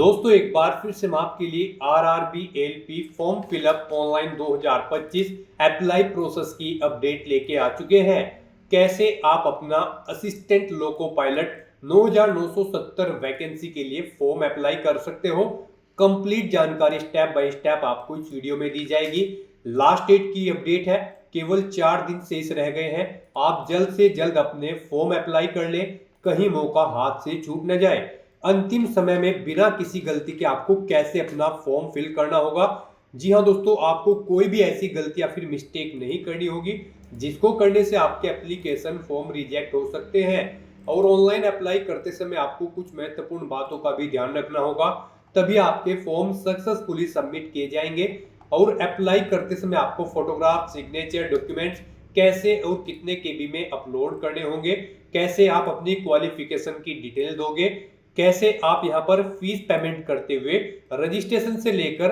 दोस्तों एक बार फिर से मैं आपके लिए RRB LP form fill up online 2025 apply process की अपडेट लेके आ चुके हैं। कैसे आप अपना असिस्टेंट लोको पायलट 9970 वैकेंसी के लिए फॉर्म अप्लाई कर सकते हो। कंप्लीट जानकारी स्टेप बाय स्टेप आपको इस वीडियो में दी जाएगी। लास्ट डेट की अपडेट है, केवल 4 दिन शेष रह गए हैं। आप जल्द से जल्द अपने फॉर्म अप्लाई कर लें, कहीं मौका हाथ से छूट न जाए। अंतिम समय में बिना किसी गलती के आपको कैसे अपना फॉर्म फिल करना होगा। जी हाँ दोस्तों, आपको कोई भी ऐसी गलती या फिर मिस्टेक नहीं करनी होगी जिसको करने से आपके एप्लीकेशन फॉर्म रिजेक्ट हो सकते हैं। और ऑनलाइन अप्लाई करते समय आपको कुछ महत्वपूर्ण बातों का भी ध्यान रखना होगा, तभी आपके फॉर्म सक्सेसफुली सबमिट किए जाएंगे। और अप्लाई करते समय आपको फोटोग्राफ, सिग्नेचर, डॉक्यूमेंट्स कैसे और कितने केबी में अपलोड करने होंगे, कैसे आप अपनी क्वालिफिकेशन की डिटेल दोगे, कैसे आप यहां पर फीस पेमेंट करते हुए रजिस्ट्रेशन से लेकर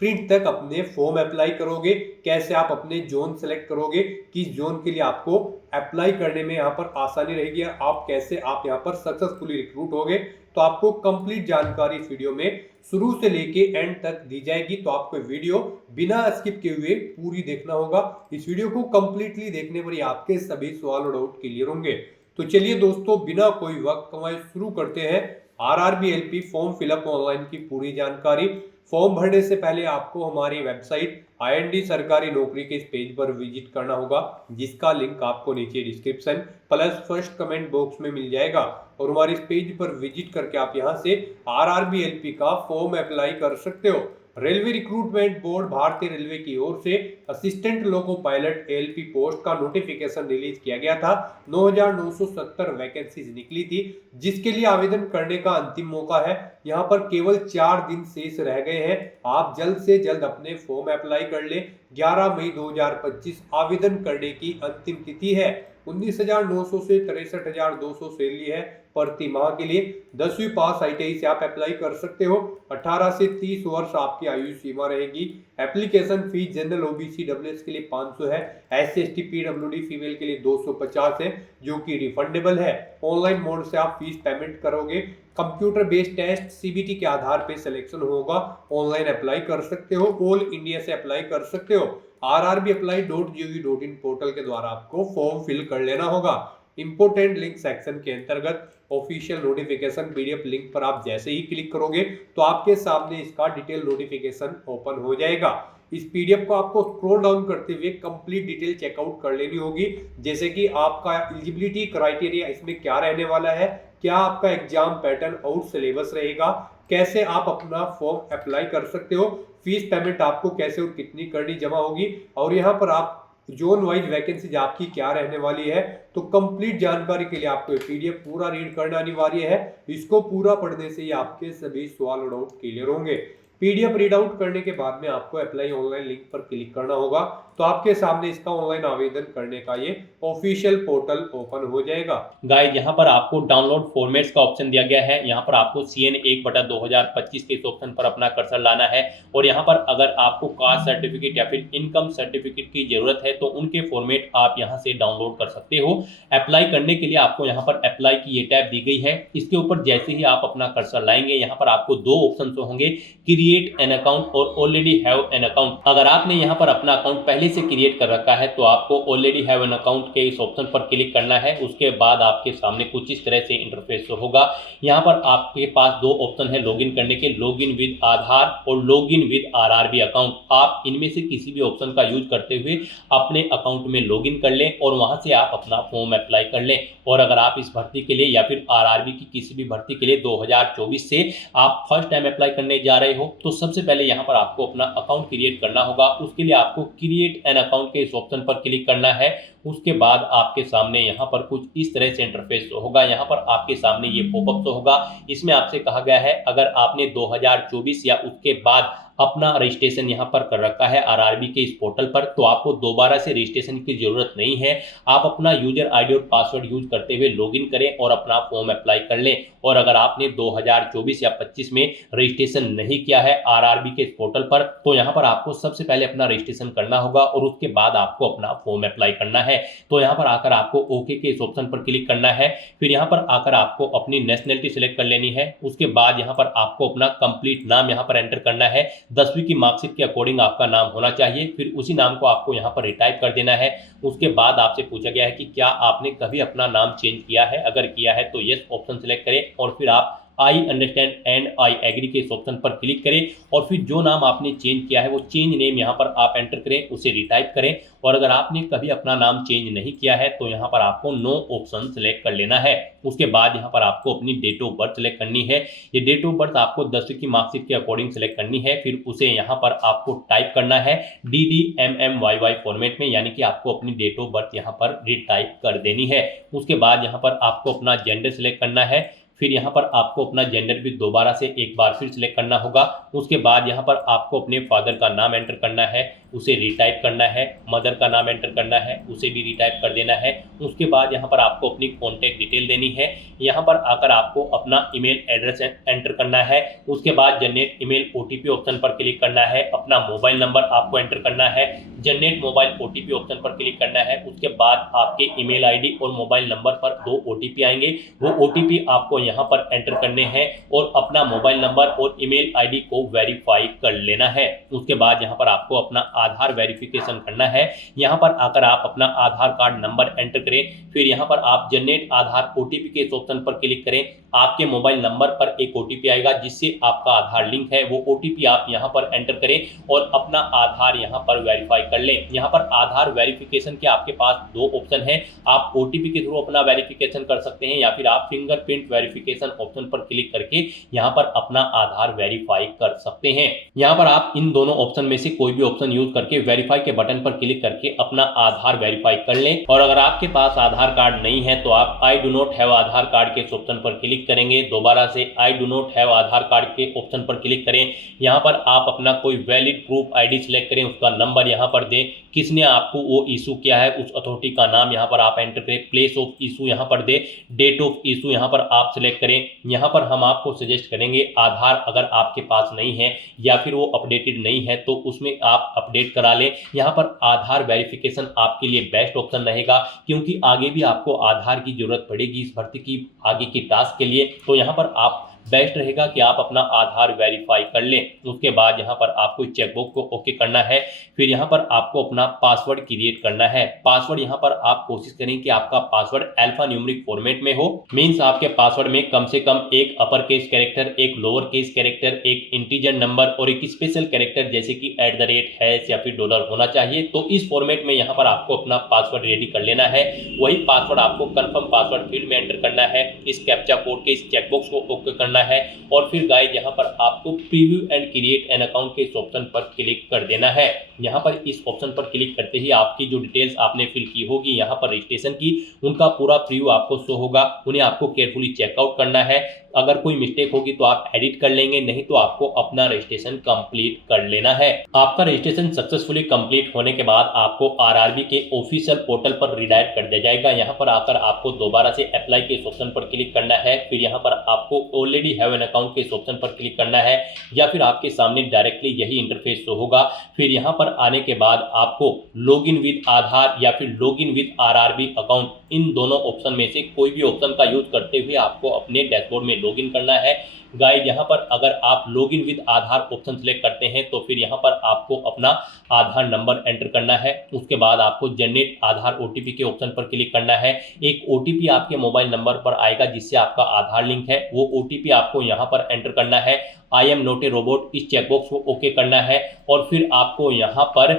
प्रिंट तक अपने फॉर्म अप्लाई करोगे, कैसे आप अपने जोन सेलेक्ट करोगे, किस जोन के लिए आपको अप्लाई करने में यहां पर आसानी रहेगी, आप कैसे आप यहां पर सक्सेसफुली रिक्रूट होगे। तो आपको कंप्लीट जानकारी इस वीडियो में शुरू से लेके एंड तक दी जाएगी। तो आपको वीडियो बिना स्किप किए हुए पूरी देखना होगा। इस वीडियो को कंप्लीटली देखने पर ही आपके सभी सवाल और डाउट क्लियर होंगे। तो चलिए दोस्तों, बिना कोई वक्त गंवाए शुरू करते हैं RRB LP form fill up online की पूरी जानकारी। फॉर्म भरने से पहले आपको हमारी वेबसाइट आईएनडी सरकारी नौकरी के इस पेज पर विजिट करना होगा, जिसका लिंक आपको नीचे description plus first comment box में मिल जाएगा। और हमारे इस पेज पर विजिट करके आप यहां से आरआरबी एलपी का फॉर्म अप्लाई कर सकते हो। रेलवे रिक्रूटमेंट बोर्ड भारतीय रेलवे की ओर से assistant loco pilot LP post का नोटिफिकेशन रिलीज किया गया था। 9970 वैकेंसीज निकली थी, जिसके लिए आवेदन करने का अंतिम मौका है। यहाँ पर केवल 4 दिन शेष रह गए हैं। आप जल्द से जल्द अपने फॉर्म अप्लाई कर ले। 11 मई 2025 आवेदन करने की अंतिम तिथि है। 19,900 से 63,200 सैलरी है प्रति माह के लिए। 10वीं पास आईटीआई से आप अप्लाई कर सकते हो। 18 से 30 वर्ष आपकी आयु सीमा रहेगी। Application fees general OBC WS के लिए 500 है, एससी एसटी पीडब्ल्यूडी फीमेल के लिए 250 है, जो कि रिफंडेबल है। ऑनलाइन मोड से आप फीस पेमेंट करोगे। कंप्यूटर बेस्ड टेस्ट सीबीटी के आधार पर सिलेक्शन होगा। ऑनलाइन अप्लाई कर सकते हो, ऑल इंडिया से अप्लाई कर सकते हो। rrbapply.gov.in पोर्टल के द्वारा आपको फॉर्म फिल कर लेना होगा। इंपोर्टेंट लिंक सेक्शन के अंतर्गत ऑफिशियल नोटिफिकेशन पीडीएफ लिंक पर आप जैसे ही क्लिक करोगे तो आपके सामने इसका डिटेल नोटिफिकेशन ओपन हो जाएगा। इस पीडीएफ को आपको स्क्रॉल डाउन करते हुए कंप्लीट डिटेल चेकआउट कर लेनी होगी, जैसे कि आपका एलिजिबिलिटी क्राइटेरिया इसमें क्या रहने वाला है, क्या आपका एग्जाम पैटर्न और सिलेबस रहेगा, कैसे आप अपना फॉर्म अप्लाई कर सकते हो, फीस पेमेंट आपको कैसे और कितनी करनी जमा होगी, और यहाँ पर आप जोन वाइज वैकेंसी आपकी क्या रहने वाली है। तो कंप्लीट जानकारी के लिए आपको पीडीएफ पूरा रीड करना अनिवार्य है। इसको पूरा पढ़ने से ही आपके सभी सवाल और डाउट क्लियर होंगे। पीडीएफ रीड आउट करने के बाद में आपको अप्लाई ऑनलाइन लिंक पर क्लिक करना होगा, तो आपके सामने इसका ऑनलाइन आवेदन करने का ये ऑफिशियल पोर्टल ओपन हो जाएगा। गाइस, यहाँ पर आपको डाउनलोड फॉर्मेट्स का ऑप्शन दिया गया है। यहाँ पर आपको CN 1/2025 के इस ऑप्शन पर अपना कर्सर लाना है। और यहाँ पर अगर आपको कास्ट सर्टिफिकेट या फिर इनकम सर्टिफिकेट की जरूरत है तो उनके फॉर्मेट आप यहाँ से डाउनलोड कर सकते हो। अप्लाई करने के लिए आपको यहाँ पर अप्लाई की ये टैब दी गई है। इसके ऊपर जैसे ही आप अपना कर्सर लाएंगे, यहाँ पर आपको 2 ऑप्शन होंगे, क्रिएट एन अकाउंट और ऑलरेडी हैव एन अकाउंट। अगर आपने यहाँ पर अपना अकाउंट पहले से क्रिएट कर रखा है तो आपको ऑलरेडी हैव एन अकाउंट के इस ऑप्शन पर क्लिक करना है। उसके बाद आपके सामने कुछ इस तरह से इंटरफेस होगा। यहाँ पर आपके पास 2 ऑप्शन है लॉगिन करने के, लॉगिन विद आधार और लॉगिन विद आरआरबी अकाउंट। आप इनमें से किसी भी ऑप्शन का यूज करते हुए अपने अकाउंट में लॉगिन कर लें और वहां से आप अपना फॉर्म अप्लाई कर लें। और अगर आप इस भर्ती के लिए या फिर आरआरबी की किसी भी भर्ती के लिए 2024 से आप फर्स्ट टाइम अप्लाई करने जा रहे हो तो सबसे पहले यहाँ पर आपको अपना अकाउंट क्रिएट करना होगा। उसके लिए आपको क्रिएट एन अकाउंट के इस ऑप्शन पर क्लिक करना है। उसके बाद आपके सामने यहाँ पर कुछ इस तरह से इंटरफेस होगा। यहाँ पर आपके सामने ये पॉपअप होगा। इसमें आपसे कहा गया है अगर आपने 2024 या उसके बाद अपना रजिस्ट्रेशन यहाँ पर कर रखा है आरआरबी के इस पोर्टल पर, तो आपको दोबारा से रजिस्ट्रेशन की जरूरत नहीं है। आप अपना यूजर आईडी और पासवर्ड यूज करते हुए लॉगिन करें और अपना फॉर्म अप्लाई कर लें। और अगर आपने 2024 या 25 में रजिस्ट्रेशन नहीं किया है आरआरबी के इस पोर्टल पर, तो यहाँ पर आपको सबसे पहले अपना रजिस्ट्रेशन करना होगा और उसके बाद आपको अपना फॉर्म अप्लाई करना है। तो यहाँ पर आकर आपको ओके के इस ऑप्शन पर क्लिक करना है। फिर यहाँ पर आकर आपको अपनी नेशनलिटी सिलेक्ट कर लेनी है। उसके बाद यहाँ पर आपको अपना कंप्लीट नाम यहाँ पर एंटर करना है। 10वीं की मार्कशीट के अकॉर्डिंग आपका नाम होना चाहिए। फिर उसी नाम को आपको यहाँ पर रिटाइप कर देना है। उसके बाद आपसे पूछा गया है कि क्या आपने कभी अपना नाम चेंज किया है, अगर किया है तो यस ऑप्शन सिलेक्ट करें और फिर आप I understand and I agree के इस ऑप्शन पर क्लिक करें और फिर जो नाम आपने चेंज किया है वो चेंज नेम यहाँ पर आप एंटर करें, उसे रिटाइप करें। और अगर आपने कभी अपना नाम चेंज नहीं किया है तो यहाँ पर आपको नो ऑप्शन सेलेक्ट कर लेना है। उसके बाद यहाँ पर आपको अपनी डेट ऑफ बर्थ सेलेक्ट करनी है। ये डेट ऑफ बर्थ आपको 10वीं की मार्कशीट के अकॉर्डिंग सेलेक्ट करनी है। फिर उसे यहाँ पर आपको टाइप करना है DDMMYY फॉर्मेट में, यानी कि आपको अपनी डेट ऑफ बर्थ यहाँ पर रिटाइप कर देनी है। उसके बाद यहाँ पर आपको अपना जेंडर सेलेक्ट करना है। फिर यहाँ पर आपको अपना जेंडर भी दोबारा से एक बार फिर सिलेक्ट करना होगा। उसके बाद यहाँ पर आपको अपने फादर का नाम एंटर करना है, उसे रिटाइप करना है। मदर का नाम एंटर करना है, उसे भी रिटाइप कर देना है। उसके बाद यहाँ पर आपको अपनी कॉन्टैक्ट डिटेल देनी है। यहाँ पर आकर आपको अपना ईमेल एड्रेस एंटर करना है। उसके बाद जनरेट ईमेल ओटीपी ऑप्शन पर क्लिक करना है। अपना मोबाइल नंबर आपको एंटर करना है। जनरेट मोबाइल ओटीपी ऑप्शन पर क्लिक करना है। उसके बाद आपके ईमेल आईडी और मोबाइल नंबर पर 2 ओटीपी आएंगे। वो ओटीपी आपको यहाँ पर एंटर करने हैं और अपना मोबाइल नंबर और ईमेल आईडी को वेरीफाई कर लेना है। उसके बाद यहाँ पर आपको अपना आधार वेरिफिकेशन करना है। यहाँ पर आकर आप अपना आधार कार्ड नंबर एंटर करें। फिर यहाँ पर आप जनरेट आधार ओटीपी के इस ऑप्शन पर क्लिक करें। आपके मोबाइल नंबर पर एक ओटीपी आएगा जिससे आपका आधार लिंक है। वो ओटीपी आप यहाँ पर एंटर करें और अपना आधार यहाँ पर वेरीफाई कर लें। यहाँ पर आधार वेरिफिकेशन के आपके पास 2 ऑप्शन हैं। आप ओटीपी के थ्रू अपना वेरिफिकेशन कर सकते हैं या फिर आप फिंगरप्रिंट वेरिफिकेशन ऑप्शन पर क्लिक करके यहाँ पर अपना आधार वेरीफाई कर सकते हैं। यहाँ पर आप इन दोनों ऑप्शन में से कोई भी ऑप्शन यूज करके वेरीफाई के बटन पर क्लिक करके अपना आधार वेरीफाई कर लें। और अगर आपके पास आधार कार्ड नहीं है तो आप I do not have Aadhaar card के ऑप्शन पर क्लिक करेंगे। दोबारा से I do not have Aadhaar card के ऑप्शन पर क्लिक करें। यहाँ पर आप अपना कोई वैलिड प्रूफ आईडी सिलेक्ट करें, उसका नंबर यहाँ पर दें, किसने आपको वो इशू किया है उस अथॉरिटी का नाम यहाँ पर आप एंटर करें, प्लेस ऑफ इशू यहाँ पर दें, डेट ऑफ इशू यहाँ पर आप सिलेक्ट करें। यहाँ पर हम आपको सजेस्ट करेंगे आधार अगर आपके पास नहीं है या फिर वो अपडेटेड नहीं है तो उसमें आप अपडेट करा लें। यहाँ पर आधार वेरिफिकेशन आपके लिए बेस्ट ऑप्शन रहेगा क्योंकि आगे भी आपको आधार की जरूरत पड़ेगी इस भर्ती की आगे की टास्क के लिए। तो यहाँ पर आप बेस्ट रहेगा कि आप अपना आधार वेरीफाई कर लें। उसके बाद यहाँ पर आपको चेकबॉक्स को ओके करना है। फिर यहाँ पर आपको अपना पासवर्ड क्रिएट करना है। पासवर्ड यहाँ पर आप कोशिश करें कि आपका पासवर्ड अल्फा न्यूमेरिक फॉर्मेट में हो। मींस आपके पासवर्ड में कम से कम एक अपर केस कैरेक्टर, एक लोअर केस कैरेक्टर, एक इंटीजर नंबर और एक स्पेशल कैरेक्टर जैसे कि @ या फिर डॉलर होना चाहिए। तो इस फॉर्मेट में यहाँ पर आपको अपना पासवर्ड रेडी कर लेना है। वही पासवर्ड आपको कंफर्म पासवर्ड फील्ड में एंटर करना है। इस कैप्चा कोड के इस चेकबॉक्स को ओके करना है और फिर गाइस यहाँ पर आपको preview and create an account के इस ऑप्शन पर क्लिक कर देना है। यहाँ पर इस ऑप्शन पर क्लिक करते ही आपकी जो डिटेल्स आपने फिल की होगी यहाँ पर रजिस्ट्रेशन की, उनका पूरा प्रीव्यू आपको शो होगा। उन्हें आपको केयरफुली चेकआउट करना है। अगर कोई मिस्टेक होगी तो आप एडिट कर लेंगे, नहीं तो आपको अपना रजिस्ट्रेशन कंप्लीट कर लेना है। आपका रजिस्ट्रेशन सक्सेसफुली कंप्लीट होने के बाद आपको आरआरबी के ऑफिशियल पोर्टल पर रिडायरेक्ट कर दिया जाएगा। यहाँ पर आकर आपको दोबारा से अप्लाई के ऑप्शन पर क्लिक करना है। फिर यहाँ पर आपको ऑलरेडी हैव एन अकाउंट के ऑप्शन पर क्लिक करना है या फिर आपके सामने डायरेक्टली यही इंटरफेस शो होगा। फिर यहाँ पर आने के बाद आपको लॉगिन विद आधार या फिर लॉगिन विद आरआरबी अकाउंट, इन दोनों ऑप्शन में से कोई भी ऑप्शन का यूज करते हुए आपको अपने डैशबोर्ड में लॉगिन करना है। गाइस यहाँ पर अगर आप login with Aadhaar option select करते हैं तो फिर यहाँ पर आपको अपना आधार नंबर एंटर करना है। उसके बाद आपको जनरेट आधार ओटीपी के ऑप्शन पर क्लिक करना है। एक ओटीपी आपके मोबाइल नंबर पर आएगा जिससे आपका आधार लिंक है, वो ओटीपी आपको यहाँ पर एंटर करना है। I am not a robot इस चेकबॉक्स को ओके करना है और फिर आपको यहाँ पर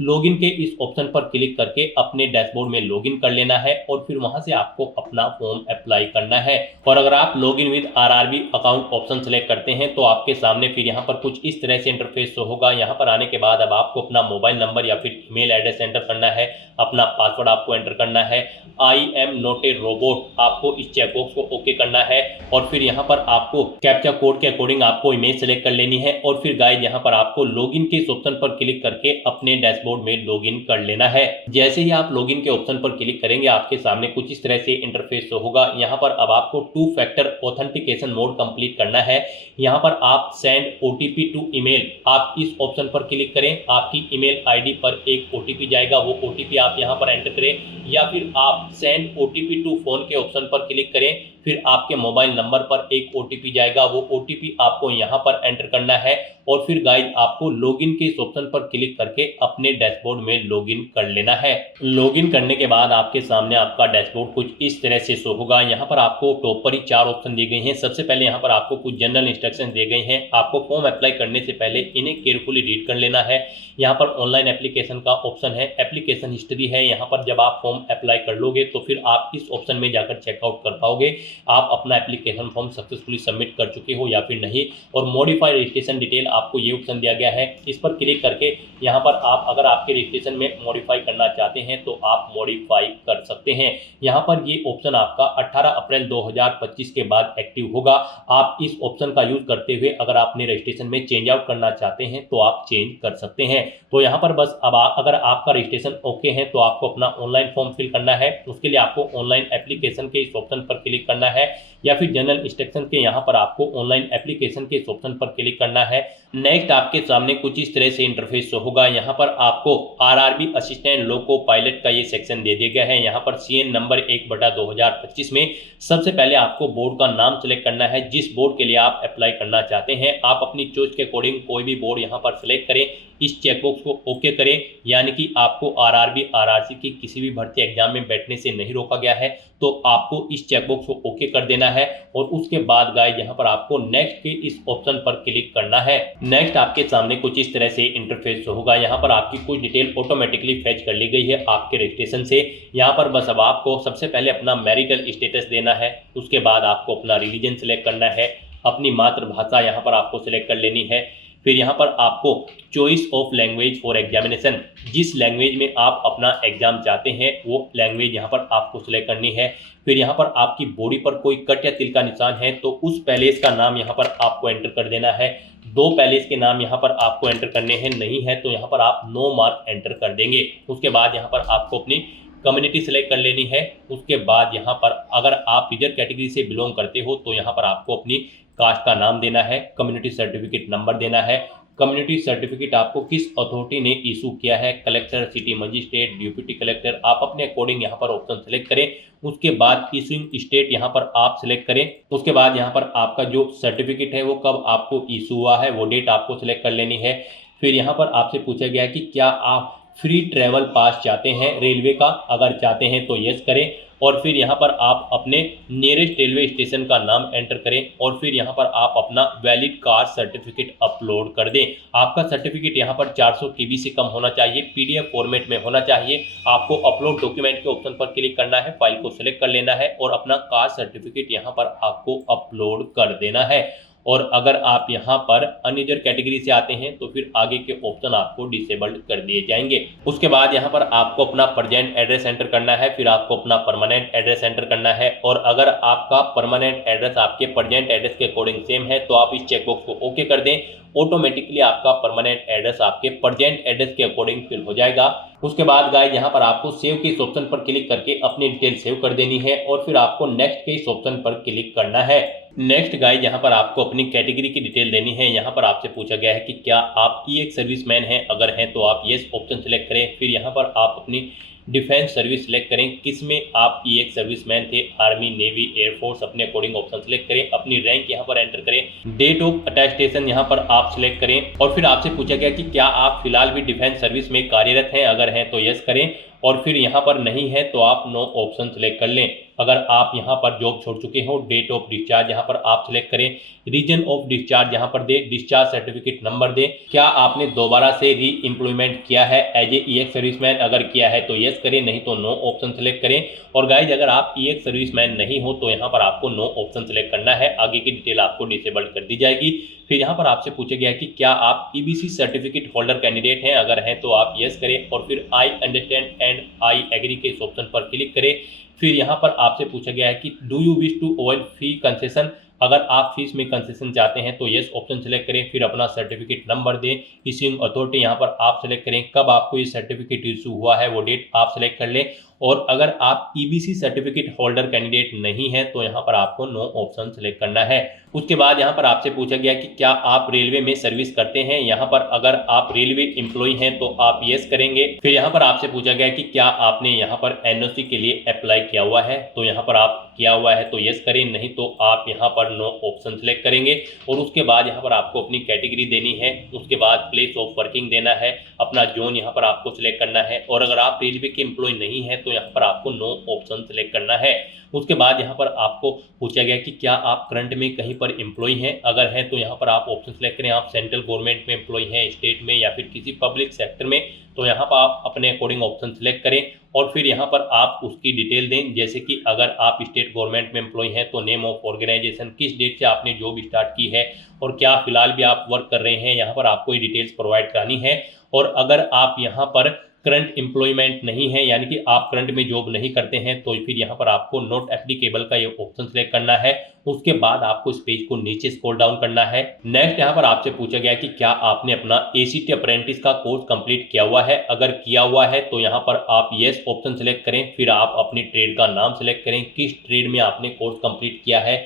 लॉगिन के इस ऑप्शन पर क्लिक करके अपने डैशबोर्ड में लॉगिन कर लेना है और फिर वहां से आपको अपना फॉर्म अप्लाई करना है। और अगर आप login with RRB account option select करते हैं तो आपके सामने फिर यहाँ पर कुछ इस तरह से इंटरफेस शो होगा। यहाँ पर आने के बाद अब आपको अपना मोबाइल नंबर या फिर ईमेल एड्रेस एंटर करना है, अपना पासवर्ड आपको एंटर करना है, I am not a robot आपको इस चेकबॉक्स को ओके करना है और फिर यहाँ पर आपको कैप्चा कोड के अकॉर्डिंग आपको इमेज सेलेक्ट कर लेनी है और फिर गाइस यहाँ पर आपको लॉगिन के इस ऑप्शन पर क्लिक करके अपने डैशबोर्ड में लॉगिन कर लेना है। जैसे ही आप लॉगिन के ऑप्शन पर क्लिक करेंगे आपके सामने कुछ इस तरह से इंटरफेस होगा। यहाँ पर अब आपको 2 फैक्टर ऑथेंटिकेशन मोड कंप्लीट करना है। यहाँ पर आप सेंड ओटीपी टू ईमेल आप इस ऑप्शन पर क्लिक करें, आपकी ईमेल आईडी पर एक ओटीपी जाएगा, वो ओटीपी आप यहाँ पर एंटर करें या फिर आप सेंड ओटीपी टू फोन के ऑप्शन पर क्लिक करें, फिर आपके मोबाइल नंबर पर एक ओटीपी जाएगा, वो ओटीपी आपको यहाँ पर एंटर करना है और फिर गाइस आपको लॉगिन के इस ऑप्शन पर क्लिक करके अपने डैशबोर्ड में लॉगिन कर लेना है। लॉगिन करने के बाद आपके सामने आपका डैशबोर्ड कुछ इस तरह से शो होगा। यहाँ पर आपको टॉप पर ही 4 ऑप्शन दिए गए हैं। सबसे पहले यहाँ पर आपको कुछ जनरल इंस्ट्रक्शन दिए गए हैं। आपको फॉर्म अप्लाई करने से पहले इन्हें केयरफुली रीड कर लेना है। यहाँ पर ऑनलाइन एप्लीकेशन का ऑप्शन है, एप्लीकेशन हिस्ट्री है। यहाँ पर जब आप फॉर्म अप्लाई कर लोगे तो फिर आप इस ऑप्शन में जाकर चेकआउट कर पाओगे आप अपना एप्लीकेशन फॉर्म सक्सेसफुली सबमिट कर चुके हो या फिर नहीं। और मॉडिफाई रजिस्ट्रेशन डिटेल आपको ये ऑप्शन दिया गया है, इस पर क्लिक करके यहाँ पर आप अगर आपके रजिस्ट्रेशन में मॉडिफाई करना चाहते हैं तो आप मॉडिफाई कर सकते हैं। यहाँ पर ये ऑप्शन आपका 18 अप्रैल 2025 के बाद एक्टिव होगा। आप इस ऑप्शन का यूज करते हुए अगर आपने रजिस्ट्रेशन में चेंज आउट करना चाहते हैं तो आप चेंज कर सकते हैं। तो यहाँ पर बस अब अगर आपका रजिस्ट्रेशन ओके है तो आपको अपना ऑनलाइन फॉर्म फिल करना है। उसके लिए आपको ऑनलाइन एप्लीकेशन के इस ऑप्शन पर क्लिक करना है या फिर जनरल इंस्ट्रक्शन के यहाँ पर आपको ऑनलाइन एप्लीकेशन के इस ऑप्शन पर क्लिक करना है। नेक्स्ट आपके सामने कुछ इस तरह से इंटरफेस होगा। यहाँ पर आपको आरआरबी असिस्टेंट लोको पायलट का ये सेक्शन दे दिया गया है। यहाँ पर सीएन नंबर 1/2025 में सबसे पहले आपको बोर्ड का नाम सेलेक्ट करना है, जिस बोर्ड के लिए आप अप्लाई करना चाहते हैं। आप अपनी चॉइस के अकॉर्डिंग कोई भी बोर्ड यहाँ पर सिलेक्ट करें, इस चेकबॉक्स को ओके करें, यानी कि आपको आरआरबी आरआरसी की किसी भी भर्ती एग्जाम में बैठने से नहीं रोका गया है, तो आपको इस चेकबॉक्स को ओके कर देना है और उसके बाद गाइस यहाँ पर आपको नेक्स्ट के इस ऑप्शन पर क्लिक करना है। नेक्स्ट आपके सामने कुछ इस तरह से इंटरफेस होगा। यहाँ पर आपकी कुछ डिटेल ऑटोमेटिकली फेच कर ली गई है आपके रजिस्ट्रेशन से। यहाँ पर बस अब आपको सबसे पहले अपना मैरिटल स्टेटस देना है, उसके बाद आपको अपना रिलीजन सेलेक्ट करना है, अपनी मातृभाषा यहाँ पर आपको सिलेक्ट कर लेनी है। फिर यहाँ पर आपको choice of language for examination, जिस लैंग्वेज में आप अपना एग्जाम चाहते हैं वो लैंग्वेज यहाँ पर आपको सिलेक्ट करनी है। फिर यहाँ पर आपकी बॉडी पर कोई कट या तिल का निशान है तो उस पैलेस का नाम यहाँ पर आपको एंटर कर देना है। 2 पैलेस के नाम यहाँ पर आपको एंटर करने हैं, नहीं है तो यहाँ पर आप नो मार्क एंटर कर देंगे। उसके बाद यहाँ पर आपको अपनी कम्युनिटी सेलेक्ट कर लेनी है। उसके बाद यहाँ पर अगर आप इधर कैटेगरी से बिलोंग करते हो तो यहाँ पर आपको अपनी कास्ट का नाम देना है, कम्युनिटी सर्टिफिकेट नंबर देना है। कम्युनिटी सर्टिफिकेट आपको किस अथॉरिटी ने इशू किया है, collector, city magistrate, deputy collector, आप अपने अकॉर्डिंग यहाँ पर ऑप्शन सेलेक्ट करें। उसके बाद इशूइंग स्टेट यहाँ पर आप सिलेक्ट करें। उसके बाद यहाँ पर आपका जो सर्टिफिकेट है वो कब आपको इशू हुआ है वो डेट आपको सिलेक्ट कर लेनी है। फिर यहाँ पर आपसे पूछा गया कि क्या आप फ्री ट्रैवल पास चाहते हैं रेलवे का, अगर चाहते हैं तो यस करें और फिर यहाँ पर आप अपने नियरेस्ट रेलवे स्टेशन का नाम एंटर करें और फिर यहाँ पर आप अपना वैलिड कास्ट सर्टिफिकेट अपलोड कर दें। आपका सर्टिफिकेट यहाँ पर 400 KB से कम होना चाहिए, PDF फॉर्मेट में होना चाहिए। आपको अपलोड डॉक्यूमेंट के ऑप्शन पर क्लिक करना है, फाइल को सिलेक्ट कर लेना है और अपना कास्ट सर्टिफिकेट यहाँ पर आपको अपलोड कर देना है। और अगर आप यहाँ पर अनरिजर्व कैटेगरी से आते हैं तो फिर आगे के ऑप्शन आपको डिसेबल्ड कर दिए जाएंगे। उसके बाद यहाँ पर आपको अपना प्रेजेंट एड्रेस एंटर करना है, फिर आपको अपना परमानेंट एड्रेस एंटर करना है और अगर आपका परमानेंट एड्रेस आपके प्रेजेंट एड्रेस के अकॉर्डिंग सेम है तो आप इस चेकबॉक्स को ओके कर दें। ऑटोमेटिकली आपका परमानेंट एड्रेस आपके प्रेजेंट एड्रेस के अकॉर्डिंग फिल हो जाएगा। उसके बाद गाइस यहाँ पर आपको सेव के इस ऑप्शन पर क्लिक करके अपनी डिटेल सेव कर देनी है और फिर आपको नेक्स्ट के इस ऑप्शन पर क्लिक करना है। नेक्स्ट गाइस यहाँ पर आपको अपनी कैटेगरी की डिटेल देनी है। यहाँ पर आपसे पूछा गया है कि क्या आप EX सर्विसमैन हैं, अगर हैं तो आप यस ऑप्शन सेलेक्ट करें। फिर यहाँ पर आप अपनी डिफेंस सर्विस सिलेक्ट करें, किसमें आप EX सर्विसमैन थे, आर्मी, नेवी, एयरफोर्स, अपने अकॉर्डिंग ऑप्शन सेलेक्ट करें। अपनी रैंक यहाँ पर एंटर करें, डेट ऑफ अटेस्टेशन यहाँ पर आप सिलेक्ट करें और फिर आपसे पूछा गया कि क्या आप फिलहाल भी डिफेंस सर्विस में कार्यरत हैं, अगर हैं तो यस करें और फिर यहाँ पर नहीं है तो आप नो ऑप्शन सेलेक्ट कर लें। अगर आप यहाँ पर जॉब छोड़ चुके हो, डेट ऑफ डिस्चार्ज यहाँ पर आप सिलेक्ट करें, रीजन ऑफ डिस्चार्ज यहाँ पर दे, डिस्चार्ज सर्टिफिकेट नंबर दें, क्या आपने दोबारा से री एम्प्लॉयमेंट किया है एज ए ईएक्स सर्विसमैन, अगर किया है तो यस करें, नहीं तो नो ऑप्शन सेलेक्ट करें। और गाइज अगर आप ईएक्स सर्विसमैन नहीं हो तो यहाँ पर आपको नो ऑप्शन सेलेक्ट करना है, आगे की डिटेल आपको डिसेबल्ड कर दी जाएगी। फिर यहाँ पर आपसे पूछा गया है कि क्या आप ईबीसी सर्टिफिकेट होल्डर कैंडिडेट हैं, अगर हैं तो आप यस करें और फिर I understand and I agree के इस ऑप्शन पर क्लिक करें। फिर यहाँ पर आपसे पूछा गया है कि do you wish to avoid fee concession, अगर आप फीस में कंसेशन चाहते हैं तो यस ऑप्शन सेलेक्ट करें, फिर अपना सर्टिफिकेट नंबर दें, इश्यूइंग अथॉरिटी यहाँ पर आप सेलेक्ट करें, कब आपको ये सर्टिफिकेट इशू हुआ है वो डेट आप सेलेक्ट कर लें। और अगर आप ईबीसी सर्टिफिकेट होल्डर कैंडिडेट नहीं है तो यहाँ पर आपको नो ऑप्शन सेलेक्ट करना है। उसके बाद यहाँ पर आपसे पूछा गया कि क्या आप रेलवे में सर्विस करते हैं, यहाँ पर अगर आप रेलवे एम्प्लॉय हैं तो आप यस करेंगे। फिर यहाँ पर आपसे पूछा गया कि क्या आपने यहाँ पर एनओसी के लिए अप्लाई किया हुआ है, तो यहाँ पर आप किया हुआ है तो यस करें, नहीं तो आप यहाँ पर नो ऑप्शन सेलेक्ट करेंगे। और उसके बाद यहाँ पर आपको अपनी कैटेगरी देनी है, उसके बाद प्लेस ऑफ वर्किंग देना है, अपना जोन यहाँ पर आपको सिलेक्ट करना है। और अगर आप रेलवे के एम्प्लॉय नहीं है तो यहाँ पर आपको नो ऑप्शन सेलेक्ट करना है। उसके बाद यहाँ पर आपको पूछा गया कि क्या आप करंट में कहीं पर एम्प्लॉय हैं, अगर हैं तो यहाँ पर आप ऑप्शन सेलेक्ट करें, आप सेंट्रल गवर्नमेंट में एम्प्लॉय हैं, स्टेट में या फिर किसी पब्लिक सेक्टर में, तो यहाँ पर आप अपने अकॉर्डिंग ऑप्शन सेलेक्ट करें। और फिर यहाँ पर आप उसकी डिटेल दें, जैसे कि अगर आप स्टेट गवर्नमेंट में एम्प्लॉय हैं तो नेम ऑफ ऑर्गेनाइजेशन, किस डेट से आपने जॉब स्टार्ट की है और क्या फिलहाल भी आप वर्क कर रहे हैं, यहाँ पर आपको ये डिटेल्स प्रोवाइड करानी है। और अगर आप यहाँ पर करंट एम्प्लॉयमेंट नहीं है, यानी कि आप करंट में जॉब नहीं करते हैं, तो फिर यहाँ पर आपको नॉट एप्लीकेबल का ये ऑप्शन सेलेक्ट करना है। उसके बाद आपको इस पेज को नीचे स्क्रॉल डाउन करना है। नेक्स्ट यहाँ पर आपसे पूछा गया कि क्या आपने अपना एसीटी अप्रेंटिस का कोर्स कंप्लीट किया हुआ है, अगर किया हुआ है तो यहाँ पर आप यस ऑप्शन सेलेक्ट करें, फिर आप अपनी ट्रेड का नाम सेलेक्ट करें, किस ट्रेड में आपने कोर्स कंप्लीट किया है,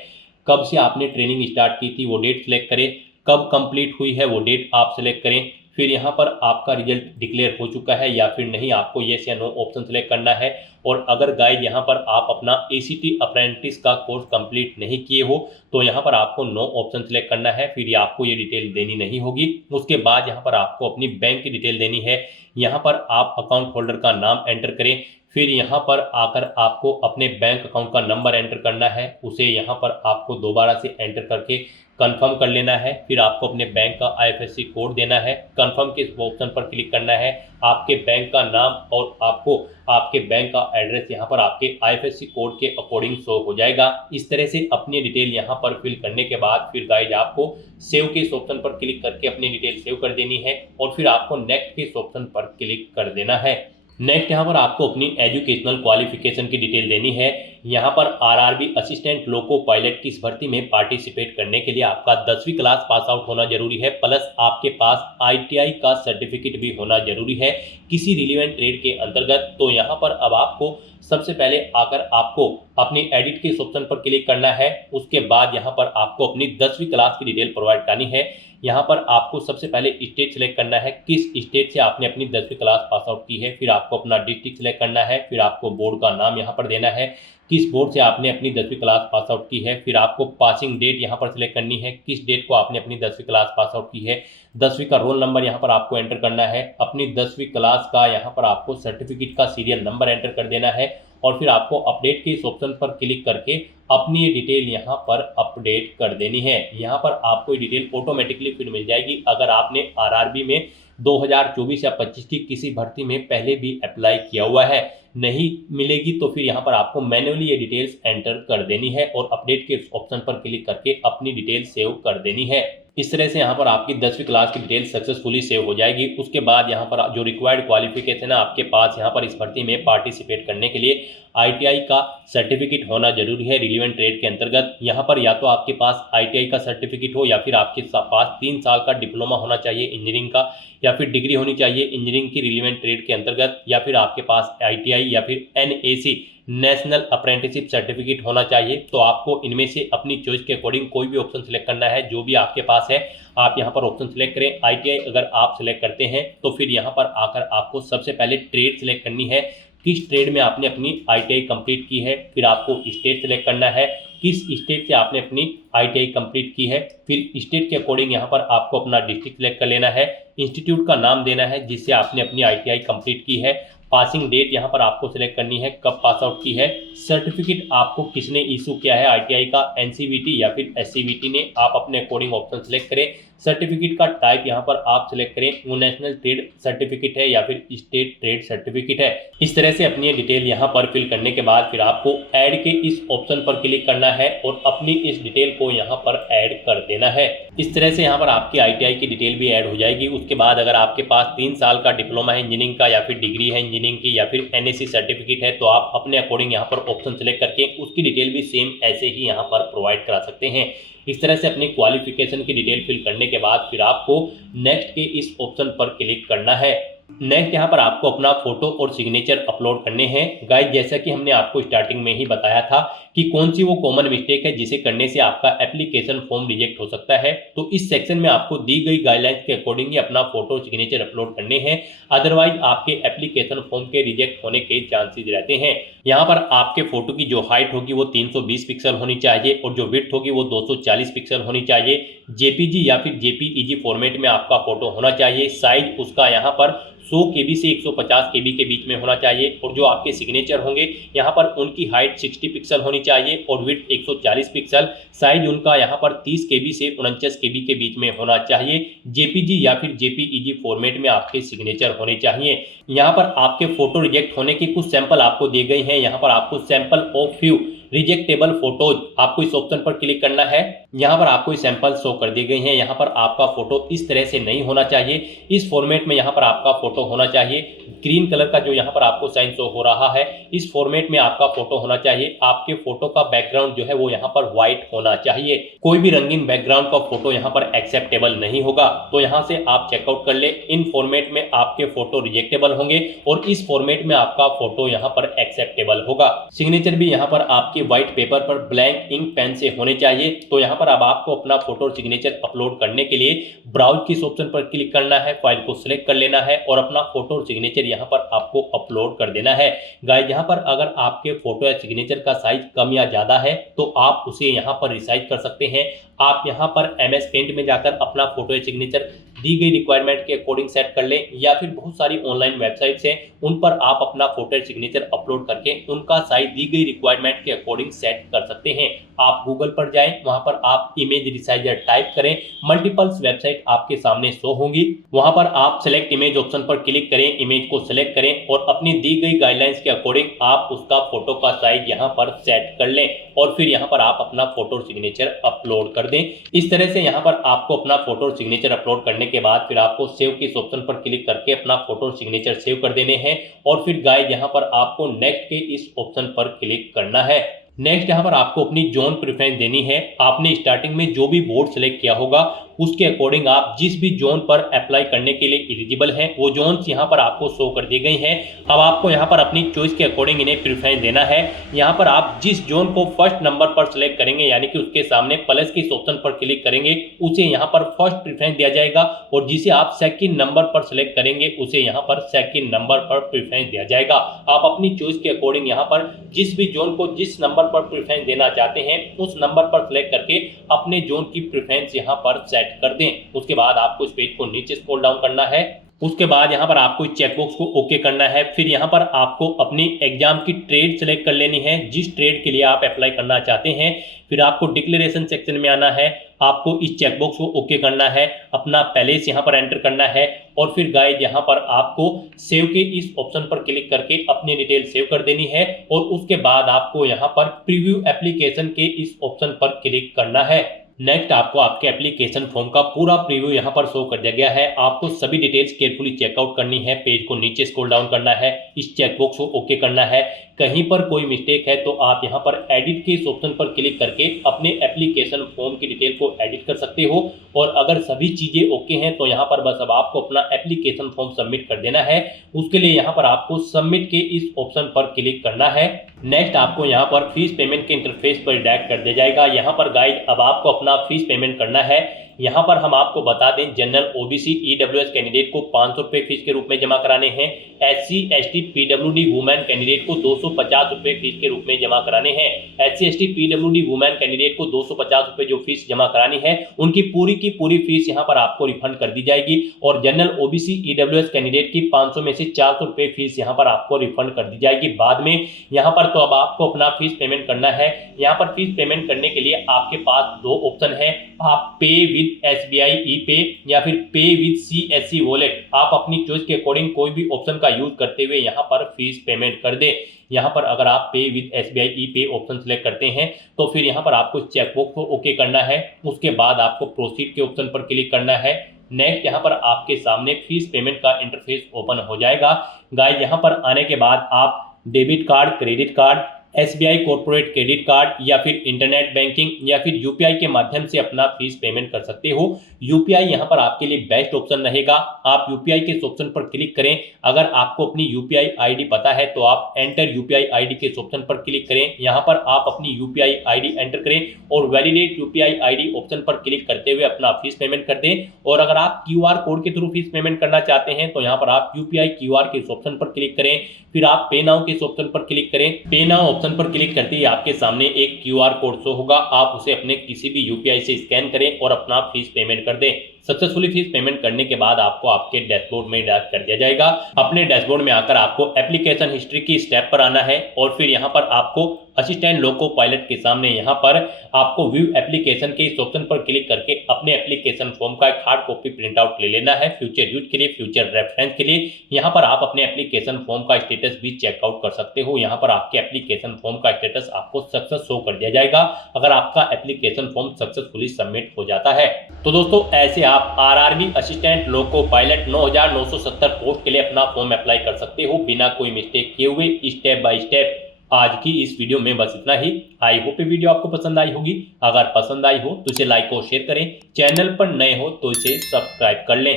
कब से आपने ट्रेनिंग स्टार्ट की थी वो डेट सेलेक्ट करें, कब कंप्लीट हुई है वो डेट आप सेलेक्ट करें। फिर यहाँ पर आपका रिजल्ट डिक्लेयर हो चुका है या फिर नहीं, आपको येस या नो ऑप्शन सेलेक्ट करना है। और अगर गाइज यहाँ पर आप अपना एसीटी अप्रेंटिस का कोर्स कंप्लीट नहीं किए हो तो यहाँ पर आपको नो ऑप्शन सेलेक्ट करना है, फिर आपको ये डिटेल देनी नहीं होगी। उसके बाद यहाँ पर आपको अपनी बैंक की डिटेल देनी है, यहाँ पर आप अकाउंट होल्डर का नाम एंटर करें, फिर यहाँ पर आकर आपको अपने बैंक अकाउंट का नंबर एंटर करना है, उसे यहाँ पर आपको दोबारा से एंटर करके कंफर्म कर लेना है। फिर आपको अपने बैंक का आईएफएससी कोड देना है, कंफर्म के ऑप्शन पर क्लिक करना है, आपके बैंक का नाम और आपको आपके बैंक का एड्रेस यहाँ पर आपके आईएफएससी कोड के अकॉर्डिंग शो हो जाएगा। इस तरह से अपनी डिटेल यहाँ पर फिल करने के बाद फिर गाइज आपको सेव के इस ऑप्शन पर क्लिक करके अपनी डिटेल सेव कर देनी है और फिर आपको नेक्स्ट के इस ऑप्शन पर क्लिक कर देना है। नेक्स्ट यहाँ पर आपको अपनी एजुकेशनल क्वालिफिकेशन की डिटेल देनी है। यहाँ पर आरआरबी असिस्टेंट लोको पायलट की इस भर्ती में पार्टिसिपेट करने के लिए आपका 10वीं क्लास पास आउट होना जरूरी है, प्लस आपके पास आईटीआई का सर्टिफिकेट भी होना जरूरी है किसी रिलेवेंट ट्रेड के अंतर्गत। तो यहाँ पर अब आपको सबसे पहले आकर आपको अपनी एडिट के इस ऑप्शन पर क्लिक करना है। उसके बाद यहाँ पर आपको अपनी 10वीं क्लास की डिटेल प्रोवाइड करनी है। यहाँ पर आपको सबसे पहले स्टेट सेलेक्ट करना है, किस स्टेट से आपने अपनी 10वीं क्लास पास आउट की है, फिर आपको अपना डिस्ट्रिक्ट सेलेक्ट करना है, फिर आपको बोर्ड का नाम यहाँ पर देना है, किस बोर्ड से आपने अपनी 10वीं क्लास पास आउट की है, फिर आपको पासिंग डेट यहाँ पर सिलेक्ट करनी है, किस डेट को आपने अपनी 10वीं क्लास पास आउट की है, 10वीं का रोल नंबर यहाँ पर आपको एंटर करना है, अपनी 10वीं क्लास का यहाँ पर आपको सर्टिफिकेट का सीरियल नंबर एंटर कर देना है और फिर आपको अपडेट के इस ऑप्शन पर क्लिक करके अपनी ये डिटेल यहाँ पर अपडेट कर देनी है। यहाँ पर आपको ये डिटेल ऑटोमेटिकली फिर मिल जाएगी। अगर आपने आरआरबी में 2024 या 25 की किसी भर्ती में पहले भी अप्लाई किया हुआ है, नहीं मिलेगी तो फिर यहाँ पर आपको मैन्युअली ये डिटेल्स एंटर कर देनी है और अपडेट के ऑप्शन पर क्लिक करके अपनी डिटेल सेव कर देनी है। इस तरह से यहाँ पर आपकी 10वीं क्लास की डिटेल सक्सेसफुली सेव हो जाएगी। उसके बाद यहाँ पर जो रिक्वायर्ड क्वालिफिकेशन है आपके पास यहाँ पर इस भर्ती में पार्टिसिपेट करने के लिए आईटीआई का सर्टिफिकेट होना जरूरी है रिलेवेंट ट्रेड के अंतर्गत। यहाँ पर या तो आपके पास आईटीआई का सर्टिफिकेट हो या फिर आपके पास 3 साल का डिप्लोमा होना चाहिए इंजीनियरिंग का, या फिर डिग्री होनी चाहिए इंजीनियरिंग की रिलेवेंट ट्रेड के अंतर्गत, या फिर आपके पास आईटीआई या फिर एनएसी नेशनल अप्रेंटिसशिप सर्टिफिकेट होना चाहिए। तो आपको इनमें से अपनी चॉइस के अकॉर्डिंग कोई भी ऑप्शन सेलेक्ट करना है, जो भी आपके पास है आप यहाँ पर ऑप्शन सेलेक्ट करें। आईटीआई अगर आप सेलेक्ट करते हैं तो फिर यहाँ पर आकर आपको सबसे पहले ट्रेड सेलेक्ट करनी है, किस ट्रेड में आपने अपनी आईटीआई कंप्लीट की है, फिर आपको स्टेट सेलेक्ट करना है, किस स्टेट से आपने अपनी आईटीआई कंप्लीट की है, फिर स्टेट के अकॉर्डिंग यहाँ पर आपको अपना डिस्ट्रिक्ट सेलेक्ट कर लेना है, इंस्टीट्यूट का नाम देना है जिससे आपने अपनी आईटीआई कंप्लीट की है, पासिंग डेट यहाँ पर आपको सिलेक्ट करनी है, कब पास आउट की है, सर्टिफिकेट आपको किसने इशू किया है, आईटीआई का, एनसीवीटी या फिर एससीवीटी ने, आप अपने अकॉर्डिंग ऑप्शन सेलेक्ट करें। सर्टिफिकेट का टाइप यहाँ पर आप सिलेक्ट करें, वो नेशनल ट्रेड सर्टिफिकेट है या फिर स्टेट ट्रेड सर्टिफिकेट है। इस तरह से अपनी डिटेल यहाँ पर फिल करने के बाद फिर आपको ऐड के इस ऑप्शन पर क्लिक करना है और अपनी इस डिटेल को यहाँ पर ऐड कर देना है। इस तरह से यहाँ पर आपकी आईटीआई की डिटेल भी ऐड हो जाएगी। उसके बाद अगर आपके पास 3 साल का डिप्लोमा है इंजीनियरिंग का या फिर डिग्री है इंजीनियरिंग की या फिर एनएससी सर्टिफिकेट है, तो आप अपने अकॉर्डिंग यहाँ पर ऑप्शन सेलेक्ट करके उसकी डिटेल भी सेम ऐसे ही यहाँ पर प्रोवाइड करा सकते हैं। इस तरह से अपनी क्वालिफिकेशन की डिटेल फिल करने के बाद फिर आपको नेक्स्ट के इस ऑप्शन पर क्लिक करना है। नेक्स्ट यहाँ पर आपको अपना फोटो और सिग्नेचर अपलोड करने हैं। गाइस, जैसा कि हमने आपको स्टार्टिंग में ही बताया था कि कौन सी वो कॉमन मिस्टेक है जिसे करने से आपका एप्लीकेशन फॉर्म रिजेक्ट हो सकता है, तो इस सेक्शन में आपको दी गई गाइडलाइंस के अकॉर्डिंग ही अपना फोटो और सिग्नेचर अपलोड करने हैं, अदरवाइज आपके एप्लीकेशन फॉर्म के रिजेक्ट होने के चांसेस रहते हैं। यहाँ पर आपके फोटो की जो हाइट होगी वो 320 पिक्सल होनी चाहिए और जो विड्थ होगी वो 240 पिक्सल होनी चाहिए। जेपीजी या फिर जेपीईजी फॉर्मेट में आपका फोटो होना चाहिए। साइज उसका यहाँ पर 100 KB से 150 KB के बीच में होना चाहिए और जो आपके सिग्नेचर होंगे यहाँ पर उनकी हाइट 60 पिक्सल होनी चाहिए और विड्थ 140 पिक्सल। साइज उनका यहाँ पर 30 KB से 49 KB के बीच में होना चाहिए। जेपीजी या फिर जेपीईजी फॉर्मेट में आपके सिग्नेचर होने चाहिए। यहाँ पर आपके फोटो रिजेक्ट होने के कुछ सैंपल आपको दिए गए हैं। यहाँ पर आपको सैंपल ऑफ फ्यू रिजेक्टेबल फोटोज, आपको इस ऑप्शन पर क्लिक करना है। यहाँ पर आपको सैंपल शो कर दिए गए हैं। यहाँ पर आपका फोटो इस तरह से नहीं होना चाहिए, इस फॉर्मेट में यहाँ पर आपका फोटो होना चाहिए। ग्रीन कलर का जो यहाँ पर आपको साइन शो हो रहा है, इस फॉर्मेट में आपका फोटो होना चाहिए। आपके फोटो का बैकग्राउंड जो है वो यहाँ पर व्हाइट होना चाहिए। कोई भी रंगीन बैकग्राउंड का फोटो यहाँ पर एक्सेप्टेबल नहीं होगा, तो यहाँ से आप चेकआउट कर ले। इन फॉर्मेट में आपके फोटो रिजेक्टेबल होंगे और इस फॉर्मेट में आपका फोटो यहाँ पर एक्सेप्टेबल होगा। सिग्नेचर भी यहाँ पर आपके व्हाइट पेपर पर ब्लैंक इंक पेन से होने चाहिए। तो यहाँ पर अब आपको अपना फोटो और सिग्नेचर अपलोड करने के लिए ब्राउज के ऑप्शन पर क्लिक करना है, फाइल को सिलेक्ट कर लेना है और अपना फोटो और सिग्नेचर यहाँ पर आपको अपलोड कर देना है। गाइस, यहाँ पर अगर आपके फोटो या सिग्नेचर का साइज कम या ज्यादा है तो आप उसे यहाँ पर रिसाइज कर सकते हैं। आप यहाँ पर MS पेंट में जाकर अपना फोटो या सिग्नेचर दी गई रिक्वायरमेंट के अकॉर्डिंग सेट कर लें, या फिर बहुत सारी ऑनलाइन वेबसाइट्स हैं उन पर आप अपना फोटो या सिग्नेचर अपलोड करके उनका साइज दी गई रिक्वायरमेंट के अकॉर्डिंग सेट कर सकते हैं। आप गूगल पर जाएं, वहां पर आप इमेज रिसाइजर टाइप करें, मल्टीपल्स वेबसाइट आपके सामने शो होंगी। वहां पर आप सिलेक्ट इमेज ऑप्शन पर क्लिक करें, इमेज को सिलेक्ट करें और अपनी दी गई गाइडलाइंस के अकॉर्डिंग आप उसका फोटो का साइज यहाँ पर सेट कर लें और फिर यहाँ पर आप अपना फोटो और सिग्नेचर अपलोड कर दें। इस तरह से यहाँ पर आपको अपना फोटो और सिग्नेचर अपलोड करने के बाद फिर आपको सेव के इस ऑप्शन पर क्लिक करके अपना फोटो और सिग्नेचर सेव कर देने हैं और फिर गाइस यहाँ पर आपको नेक्स्ट के इस ऑप्शन पर क्लिक करना है। नेक्स्ट यहाँ पर आपको अपनी जोन प्रेफरेंस देनी है। आपने स्टार्टिंग में जो भी बोर्ड सेलेक्ट किया होगा उसके अकॉर्डिंग आप जिस भी जोन पर अप्लाई करने के लिए एलिजिबल हैं वो जोन्स यहाँ पर आपको शो कर दी गई हैं। अब आपको यहाँ पर अपनी चॉइस के अकॉर्डिंग इन्हें प्रेफरेंस देना है। यहाँ पर आप जिस जोन को फर्स्ट नंबर पर सिलेक्ट करेंगे, यानी कि उसके सामने प्लस के इस ऑप्शन पर क्लिक करेंगे, उसे यहाँ पर फर्स्ट प्रेफरेंस दिया जाएगा और जिसे आप सेकंड नंबर पर सिलेक्ट करेंगे उसे यहाँ पर सेकंड नंबर पर प्रेफरेंस दिया जाएगा। आप अपनी चॉइस के अकॉर्डिंग यहाँ पर जिस भी जोन को जिस नंबर पर प्रेफरेंस देना चाहते हैं उस नंबर पर सिलेक्ट करके अपने जोन की प्रेफरेंस यहाँ पर सेट कर दें। उसके बाद आपको इस पेज को नीचे स्क्रॉल डाउन करना है। उसके बाद यहाँ पर आपको चेकबॉक्स को ओके करना है। फिर यहाँ पर आपको अपनी एग्जाम की ट्रेड सेलेक्ट कर लेनी है, जिस ट्रेड के लिए आप अप्लाई करना चाहते हैं। फिर आपको डिक्लेरेशन सेक्शन में आना है, आपको इस चेकबॉक्स को ओके करना है, अपना पैलेस यहाँ पर एंटर करना है और फिर गाइस यहाँ पर आपको सेव के इस ऑप्शन पर क्लिक करके अपनी डिटेल सेव कर देनी है और उसके बाद आपको यहाँ पर प्रीव्यू एप्लीकेशन के इस ऑप्शन पर क्लिक करना है। नेक्स्ट आपको आपके एप्लीकेशन फॉर्म का पूरा प्रीव्यू यहाँ पर शो कर दिया गया है। आपको सभी डिटेल्स केयरफुली चेकआउट करनी है, पेज को नीचे स्क्रॉल डाउन करना है, इस चेकबॉक्स को ओके करना है। कहीं पर कोई मिस्टेक है तो आप यहाँ पर एडिट के इस ऑप्शन पर क्लिक करके अपने एप्लीकेशन फॉर्म की डिटेल को एडिट कर सकते हो और अगर सभी चीजें ओके हैं तो यहाँ पर बस अब आपको अपना एप्लीकेशन फॉर्म सबमिट कर देना है। उसके लिए यहाँ पर आपको सबमिट के इस ऑप्शन पर क्लिक करना है। नेक्स्ट आपको यहाँ पर फीस पेमेंट के इंटरफेस पर डायरेक्ट कर दिया जाएगा। यहाँ पर गाइड अब आपको अपना फीस पेमेंट करना है। यहाँ पर हम आपको बता दें जनरल ओबीसी ईडब्ल्यूएस कैंडिडेट को 500 रुपये फीस के रूप में जमा कराने हैं। SC ST PWD women candidate को 250 रुपये फीस के रूप में जमा कराने हैं। SC ST PWD women candidate को 250 रुपये जो फीस जमा करानी है उनकी पूरी फीस यहाँ पर आपको रिफंड कर दी जाएगी। और जनरल ओबीसी ईडब्ल्यूएस कैंडिडेट की 500 में से 400 रुपये फीस यहाँ पर आपको रिफंड कर दी जाएगी बाद में। यहाँ पर तो अब आपको अपना फीस पेमेंट करना है। यहाँ पर फीस पेमेंट करने के लिए आपके पास दो ऑप्शन है, आप पे विद SBI ई-पे या फिर पे विद CSC वॉलेट। आप अपनी चॉइस के अकॉर्डिंग कोई भी ऑप्शन का यूज करते हुए यहाँ पर फीस पेमेंट कर दें। यहाँ पर अगर आप पे विद SBI ई-पे ऑप्शन सेलेक्ट करते हैं तो फिर यहाँ पर आपको चेकबॉक्स को ओके करना है। उसके बाद आपको प्रोसीड के ऑप्शन पर क्लिक करना है। नेक्स्ट यहाँ पर आपके सामने फीस पेमेंट का इंटरफेस ओपन हो जाएगा। गाइस यहाँ पर आने के बाद आप debit card, credit card, SBI corporate credit card या फिर इंटरनेट बैंकिंग या फिर UPI के माध्यम से अपना फीस पेमेंट कर सकते हो। UPI यहाँ पर आपके लिए बेस्ट ऑप्शन रहेगा। आप UPI के इस ऑप्शन पर क्लिक करें। अगर आपको अपनी UPI ID पता है तो आप एंटर UPI ID के इस ऑप्शन पर क्लिक करें। यहाँ पर आप अपनी UPI ID एंटर करें और वैलिडेट UPI ID ऑप्शन पर क्लिक करते हुए अपना फीस पेमेंट कर दें। और अगर आप QR कोड के थ्रू फीस पेमेंट करना चाहते हैं तो यहाँ पर आप UPI QR के इस ऑप्शन पर क्लिक करें। फिर आप पे नाउ के इस ऑप्शन पर क्लिक करें। पे नाउ ऑप्शन पर क्लिक करते ही आपके सामने एक QR कोड शो होगा। आप उसे अपने किसी भी UPI से स्कैन करें और अपना फीस पेमेंट कर दें। सक्सेसफुली फीस पेमेंट करने के बाद आपको आपके डैशबोर्ड में डायरेक्ट कर दिया जाएगा। अपने डैशबोर्ड में आकर आपको एप्लीकेशन हिस्ट्री की स्टेप पर आना है और फिर यहाँ पर आपको असिस्टेंट लोको पायलट के सामने यहाँ पर आपको व्यू एप्लीकेशन के इस ऑप्शन पर क्लिक करके अपने एप्लीकेशन फॉर्म का एक हार्ड कॉपी प्रिंट आउट ले लेना है फ्यूचर यूज के लिए, फ्यूचर रेफरेंस के लिए। यहाँ पर आप अपने एप्लीकेशन फॉर्म का स्टेटस भी चेकआउट कर सकते हो। यहाँ पर आपके एप्लीकेशन फॉर्म का स्टेटस आपको सक्सेस शो कर दिया जाएगा अगर आपका एप्लीकेशन फॉर्म सक्सेसफुली सबमिट हो जाता है। तो दोस्तों ऐसे आप RRB assistant loco pilot 9970 post के लिए अपना फॉर्म अप्लाई कर सकते हो बिना कोई मिस्टेक किए हुए, स्टेप बाय स्टेप। आज की इस वीडियो में बस इतना ही। आई होप ये वीडियो आपको पसंद आई होगी। अगर पसंद आई हो तो इसे लाइक और शेयर करें। चैनल पर नए हो तो इसे सब्सक्राइब कर लें।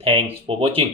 Thanks for watching.